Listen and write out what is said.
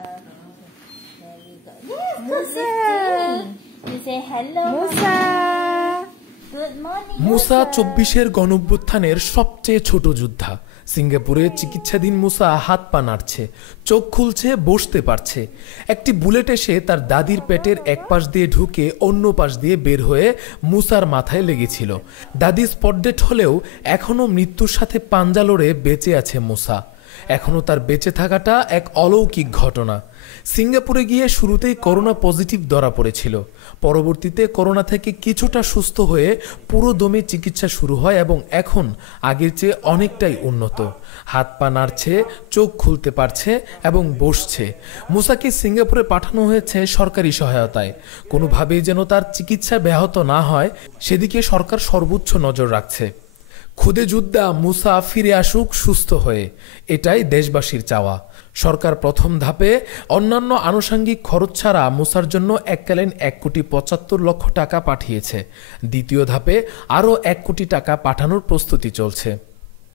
There we go. Yes, Musa. You say hello, Musa. Good morning. মুসা ২৪-এর গণঅভ্যুত্থানের সবচেয়ে ছোট যোদ্ধা। সিঙ্গাপুরে চিকিৎসাধীন মুসা হাত পা নাড়ছে, চোখ খুলছে, বসতে পারছে। একটি বুলেট এসে তার দাদির পেটের এক পাশ দিয়ে ঢুকে অন্য পাশ দিয়ে বের হয়ে মুসার মাথায় লেগেছিল। দাদি স্পট ডেড হলেও এখনও মৃত্যুর সাথে পাঞ্জা লড়ে বেঁচে আছে মুসা। এখনও তার বেঁচে থাকাটা এক অলৌকিক ঘটনা। সিঙ্গাপুরে গিয়ে শুরুতেই করোনা পজিটিভ ধরা পড়েছিল। পরবর্তীতে করোনা থেকে কিছুটা সুস্থ হয়ে পুরো দমে চিকিৎসা শুরু হয় এবং এখন আগের চেয়ে অনেকটাই উন্নত। হাত পা নাড়ছে, চোখ খুলতে পারছে এবং বসছে। মুসাকে সিঙ্গাপুরে পাঠানো হয়েছে সরকারি সহায়তায়। কোনোভাবেই যেন তার চিকিৎসা ব্যাহত না হয় সেদিকে সরকার সর্বোচ্চ নজর রাখছে। খুদে যোদ্ধা মুসা ফিরে আসুক সুস্থ হয়ে, এটাই দেশবাসীর চাওয়া। সরকার প্রথম ধাপে অন্যান্য আনুষঙ্গিক খরচ ছাড়া মুসার জন্য এককালীন ১,৭৫,০০,০০০ টাকা পাঠিয়েছে। দ্বিতীয় ধাপে আরও ১ কোটি টাকা পাঠানোর প্রস্তুতি চলছে।